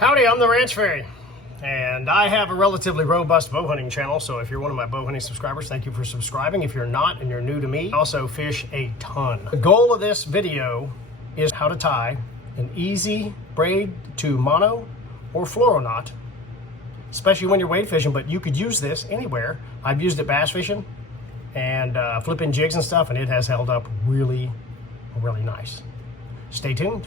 Howdy, I'm the Ranch Fairy, and I have a relatively robust bow hunting channel, so if you're one of my bow hunting subscribers, thank you for subscribing. If you're not and you're new to me, I also fish a ton. The goal of this video is how to tie an easy braid to mono or fluoro knot, especially when you're wade fishing, but you could use this anywhere. I've used it bass fishing and flipping jigs and stuff, and it has held up really, really nice. Stay tuned.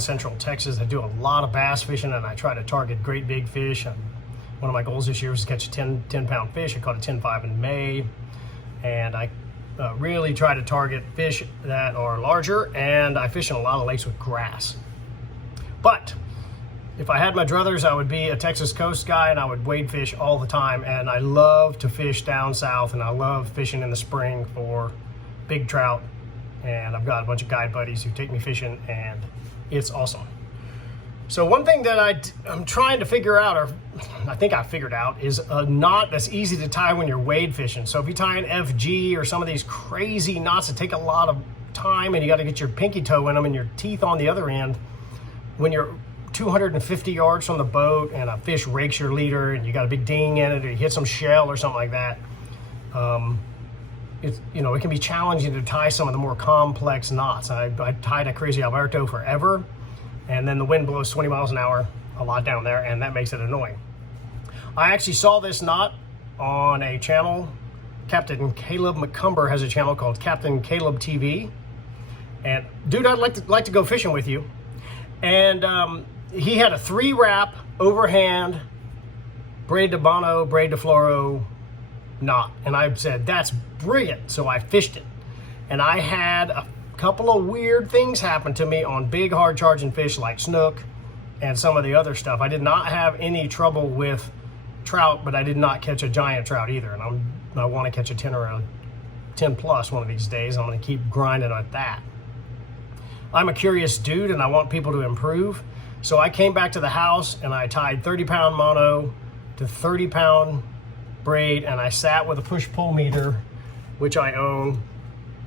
Central Texas. I do a lot of bass fishing, and I try to target great big fish. And one of my goals this year was to catch a 10-pound fish. I caught a 10.5 in May, and I really try to target fish that are larger, and I fish in a lot of lakes with grass. But if I had my druthers, I would be a Texas coast guy, and I would wade fish all the time. And I love to fish down south, and I love fishing in the spring for big trout. And I've got a bunch of guide buddies who take me fishing, and it's awesome. So one thing that I'm trying to figure out, or I think I figured out, is a knot that's easy to tie when you're wade fishing. So if you tie an FG or some of these crazy knots that take a lot of time, and you got to get your pinky toe in them and your teeth on the other end, when you're 250 yards from the boat and a fish rakes your leader and you got a big ding in it, or you hit some shell or something like that, it can be challenging to tie some of the more complex knots. I tied a crazy Alberto forever, and then the wind blows 20 miles an hour a lot down there, and that makes it annoying. I actually saw this knot on a channel. Captain Caleb McCumber has a channel called Captain Caleb TV, and dude, I'd like to go fishing with you. And he had a 3-wrap overhand braid to mono, braid to fluoro knot, and I said, that's brilliant. So I fished it, and I had a couple of weird things happen to me on big hard charging fish like snook and some of the other stuff. I did not have any trouble with trout, but I did not catch a giant trout either, and I want to catch a 10 or a 10 plus one of these days. I'm going to keep grinding at that. I'm a curious dude, and I want people to improve. So I came back to the house and I tied 30-pound mono to 30-pound braid, and I sat with a push-pull meter, which I own,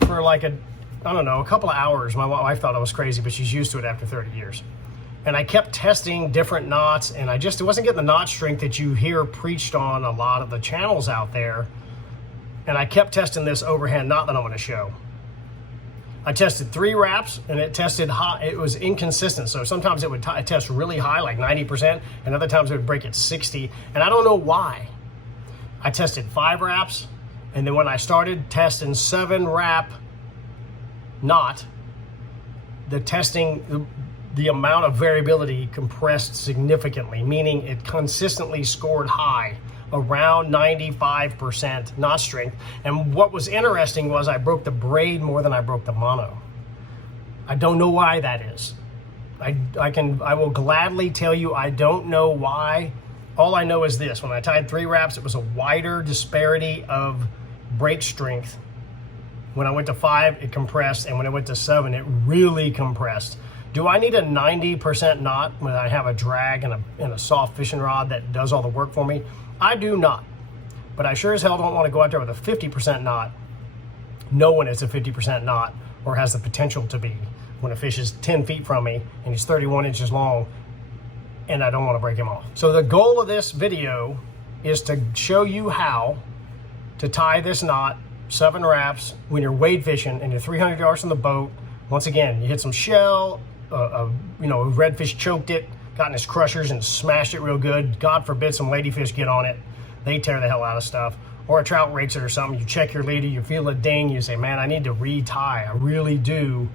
for like a couple of hours. My wife thought I was crazy, but she's used to it after 30 years. And I kept testing different knots, and it wasn't getting the knot strength that you hear preached on a lot of the channels out there. And I kept testing this overhand knot that I'm going to show. I tested 3 wraps, and it tested high. It was inconsistent. So sometimes it would test really high, like 90%, and other times it would break at 60. And I don't know why. I tested 5 wraps, and then when I started testing 7-wrap knot, the amount of variability compressed significantly, meaning it consistently scored high, around 95% knot strength. And what was interesting was I broke the braid more than I broke the mono. I don't know why that is. I will gladly tell you I don't know why. All I know is this: when I tied 3 wraps, it was a wider disparity of break strength. When I went to 5, it compressed, and when I went to 7, it really compressed. Do I need a 90% knot when I have a drag and a soft fishing rod that does all the work for me? I do not. But I sure as hell don't want to go out there with a 50% knot, knowing it's a 50% knot, or has the potential to be, when a fish is 10 feet from me and he's 31 inches long, and I don't want to break him off. So the goal of this video is to show you how to tie this knot, 7 wraps, when you're wade fishing and you're 300 yards from the boat. Once again, you hit some shell, a redfish choked it, got in his crushers and smashed it real good. God forbid some ladyfish get on it. They tear the hell out of stuff. Or a trout rakes it or something. You check your leader, you feel a ding, you say, man, I need to retie. I really do.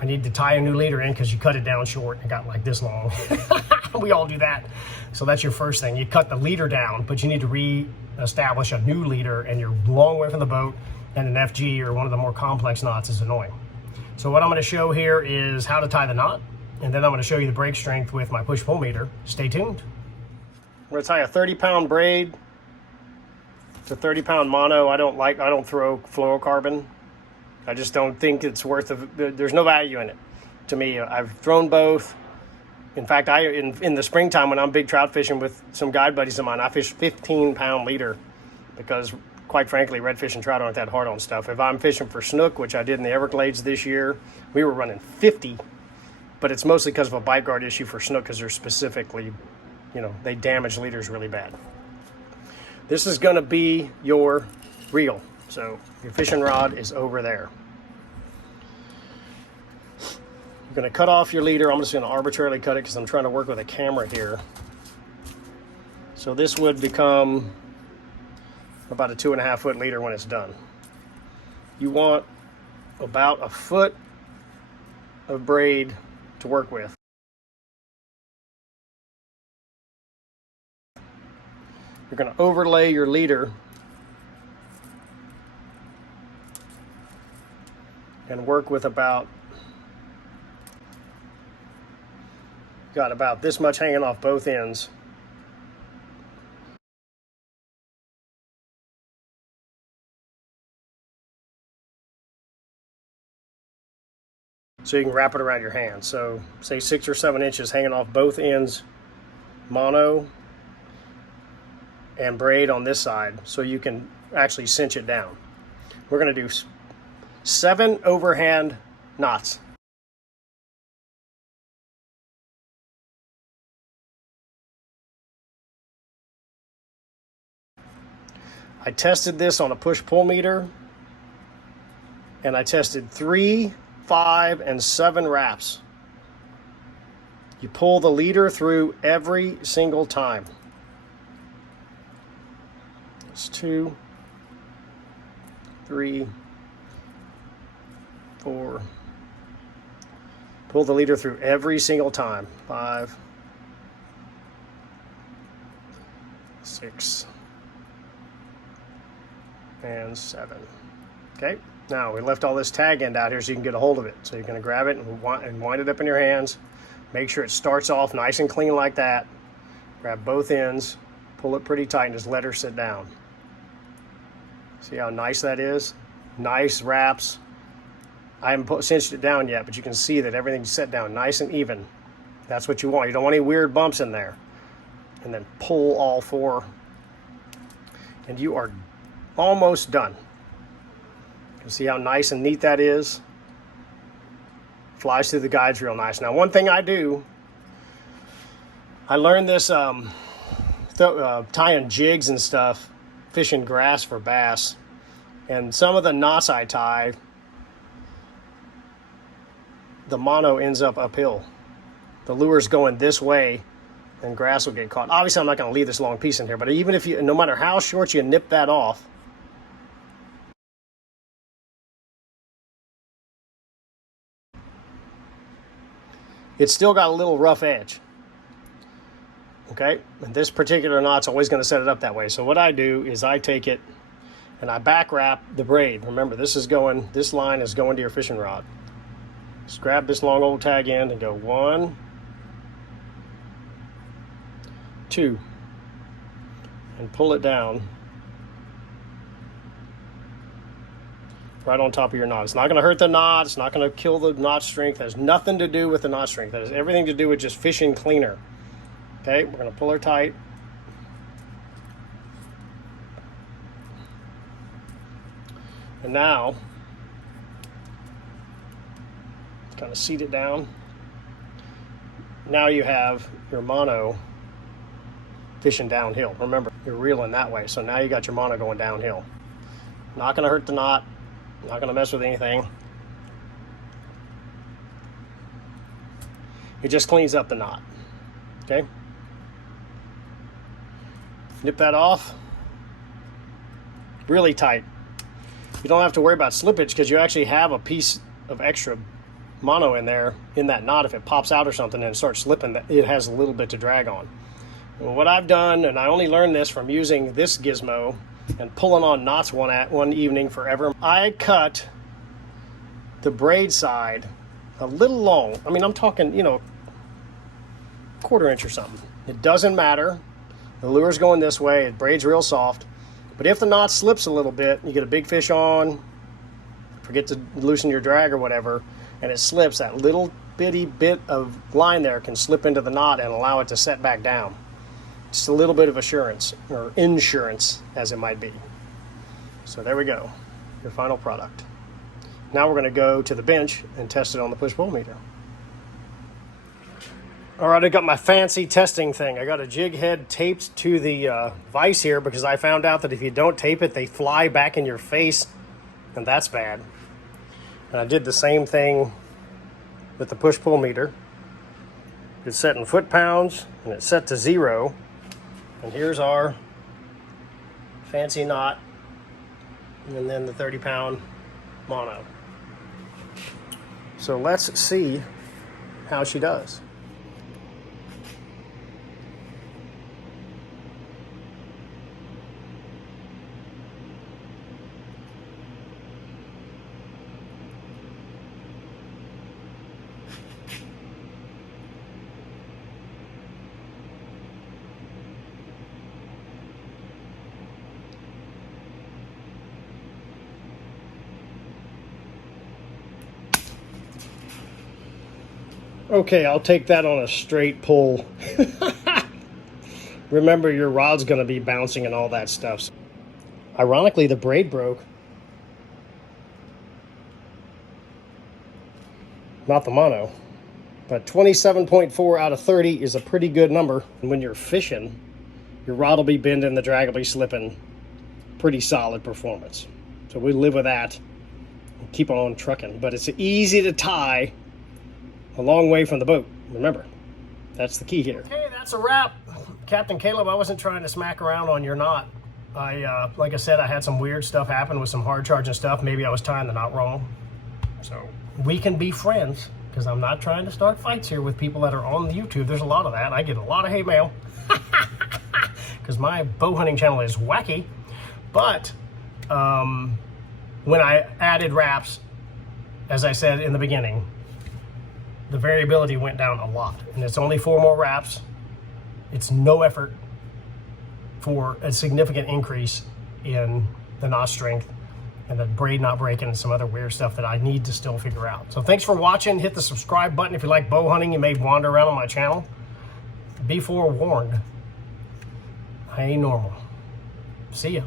I need to tie a new leader in because you cut it down short and got like this long. We all do that. So that's your first thing. You cut the leader down, but you need to re-establish a new leader, and you're a long way from the boat, and an FG or one of the more complex knots is annoying. So what I'm going to show here is how to tie the knot and then I'm going to show you the brake strength with my push-pull meter. Stay tuned. I'm going to tie a 30-pound braid to 30-pound mono. I don't throw fluorocarbon. I just don't think it's worth there's no value in it to me. I've thrown both. In fact, in the springtime when I'm big trout fishing with some guide buddies of mine, I fish 15-pound leader because, quite frankly, redfish and trout aren't that hard on stuff. If I'm fishing for snook, which I did in the Everglades this year, we were running 50, but it's mostly because of a bite guard issue for snook because they're specifically, they damage leaders really bad. This is going to be your reel. So your fishing rod is over there. You're going to cut off your leader. I'm just going to arbitrarily cut it because I'm trying to work with a camera here. So this would become about a 2.5 foot leader when it's done. You want about a foot of braid to work with. You're going to overlay your leader and work with got about this much hanging off both ends. So you can wrap it around your hand. So say 6 or 7 inches hanging off both ends, mono and braid on this side, so you can actually cinch it down. We're going to do 7 overhand knots. I tested this on a push-pull meter, and I tested 3, 5, and 7 wraps. You pull the leader through every single time. It's 2, 3, 4. Pull the leader through every single time. 5, 6, and 7. Okay, now we left all this tag end out here so you can get a hold of it. So you're going to grab it and wind it up in your hands. Make sure it starts off nice and clean like that. Grab both ends, pull it pretty tight, and just let her sit down. See how nice that is? Nice wraps. I haven't cinched it down yet, but you can see that everything's set down nice and even. That's what you want. You don't want any weird bumps in there. And then pull all 4. And you are almost done. You can see how nice and neat that is. Flies through the guides real nice. Now, one thing I do, I learned this tying jigs and stuff, fishing grass for bass. And some of the knots I tie, the mono ends up uphill. The lure's going this way and grass will get caught. Obviously, I'm not going to leave this long piece in here, but even if no matter how short you nip that off, it's still got a little rough edge. Okay, and this particular knot's always going to set it up that way. So what I do is I take it and I back wrap the braid. Remember, this line is going to your fishing rod. Just grab this long old tag end and go 1, 2, and pull it down right on top of your knot. It's not going to hurt the knot. It's not going to kill the knot strength. It has nothing to do with the knot strength. That has everything to do with just fishing cleaner. Okay, we're going to pull her tight. And now, kind of seat it down. Now you have your mono fishing downhill. Remember, you're reeling that way, so now you got your mono going downhill. Not going to hurt the knot, not going to mess with anything. It just cleans up the knot. Okay? Nip that off really tight. You don't have to worry about slippage because you actually have a piece of extra mono in there in that knot. If it pops out or something and starts slipping, it has a little bit to drag on. Well, what I've done, and I only learned this from using this gizmo and pulling on knots one evening forever, I cut the braid side a little long. I mean, I'm talking, 1/4 inch or something. It doesn't matter. The lure's going this way. It braids real soft. But if the knot slips a little bit, you get a big fish on, forget to loosen your drag or whatever, and it slips, that little bitty bit of line there can slip into the knot and allow it to set back down. Just a little bit of assurance, or insurance, as it might be. So there we go, your final product. Now we're going to go to the bench and test it on the push-pull meter. All right, I got my fancy testing thing. I got a jig head taped to the vise here because I found out that if you don't tape it, they fly back in your face, and that's bad. And I did the same thing with the push-pull meter. It's set in foot-pounds, and it's set to 0. And here's our fancy knot, and then the 30-pound mono. So let's see how she does. Okay, I'll take that on a straight pull. Remember, your rod's going to be bouncing and all that stuff. Ironically, the braid broke. Not the mono. But 27.4 out of 30 is a pretty good number. And when you're fishing, your rod will be bending, the drag will be slipping. Pretty solid performance. So we live with that and keep on trucking. But it's easy to tie a long way from the boat. Remember, that's the key here. Okay, that's a wrap. Captain Caleb, I wasn't trying to smack around on your knot. Like I said, I had some weird stuff happen with some hard charging stuff. Maybe I was tying the knot wrong. So we can be friends, because I'm not trying to start fights here with people that are on YouTube. There's a lot of that. I get a lot of hate mail because my bow hunting channel is wacky. But when I added wraps, as I said in the beginning, the variability went down a lot, and it's only 4 more wraps. It's no effort for a significant increase in the knot strength and the braid not breaking and some other weird stuff that I need to still figure out. So thanks for watching. Hit the subscribe button if you like bow hunting. You may wander around on my channel. Be forewarned, I ain't normal. See ya.